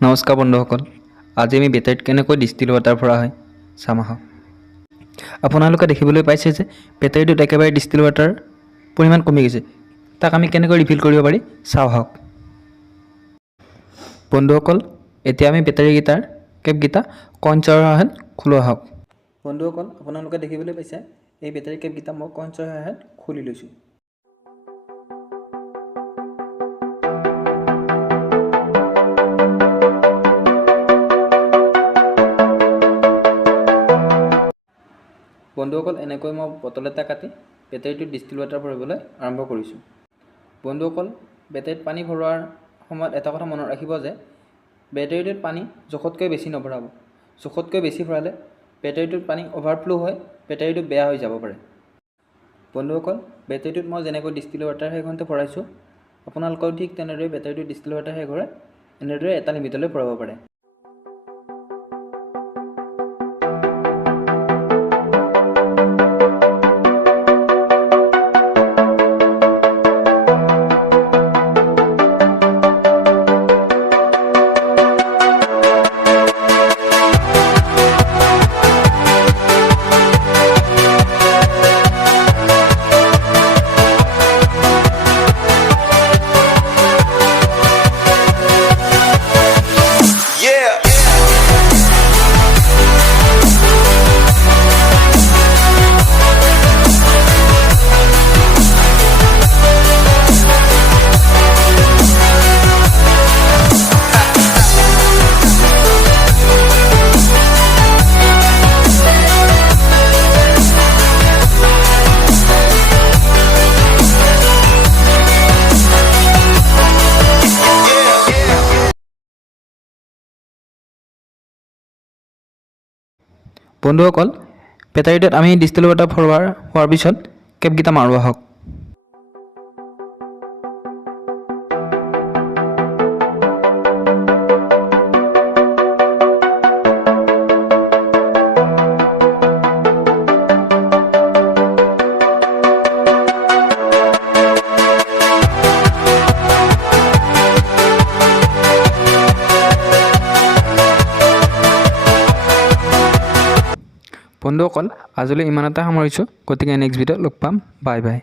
নমস্কাৰ বন্ধুসকল, আজি আমি বেটাৰীত কেনেকৈ ডিষ্টিল ৱাটাৰ ভৰা হয় চাম আহক। আপোনালোকে দেখিবলৈ পাইছে যে বেটাৰীটোত একেবাৰে ডিষ্টিল ৱাটাৰ পৰিমাণ কমি গৈছে। তাক আমি কেনেকৈ ৰিফিল কৰিব পাৰি চাওঁ আহক। বন্ধুসকল, এতিয়া আমি বেটাৰীকেইটাৰ কেপকেইটা কইন্সৰ সহায়ত খোলো আহক। বন্ধুসকল, আপোনালোকে দেখিবলৈ পাইছে এই বেটাৰী কেপকেইটা মই কইন্সৰ সহায়ত খুলি লৈছোঁ। বন্ধুসকল, এনেকৈ মই বটল এটা কাটি বেটাৰীটোত ডিষ্টিল ৱাটাৰ ভৰাবলৈ আৰম্ভ কৰিছোঁ। বন্ধুসকল, বেটাৰীত পানী ভৰোৱাৰ সময়ত এটা কথা মনত ৰাখিব যে বেটাৰীটোত পানী জোখতকৈ বেছি নভৰাব। জোখতকৈ বেছি ভৰালে বেটাৰীটোত পানী অভাৰফ্ল' হৈ বেটাৰীটো বেয়া হৈ যাব পাৰে। বন্ধুসকল, বেটাৰীটোত মই যেনেকৈ ডিষ্টিল ৱাটাৰ সেইখনতে ভৰাইছোঁ, আপোনালোকেও ঠিক তেনেদৰে বেটাৰীটোত ডিষ্টিল ৱাটাৰ শেষ হ'লে এনেদৰে এটা লিমিটলৈ ভৰাব পাৰে। বন্ধুসকল, বেটাৰীটোত আমি ডিষ্টিল ৱাটাৰ হোৱাৰ পিছত কেপকেইটা মাৰোঁ আহক। বন্ধুসকল, আজিলৈ ইমানতে সামৰিছোঁ। গতিকে নেক্সট ভিডিঅ'ত লগ পাম। Bye bye.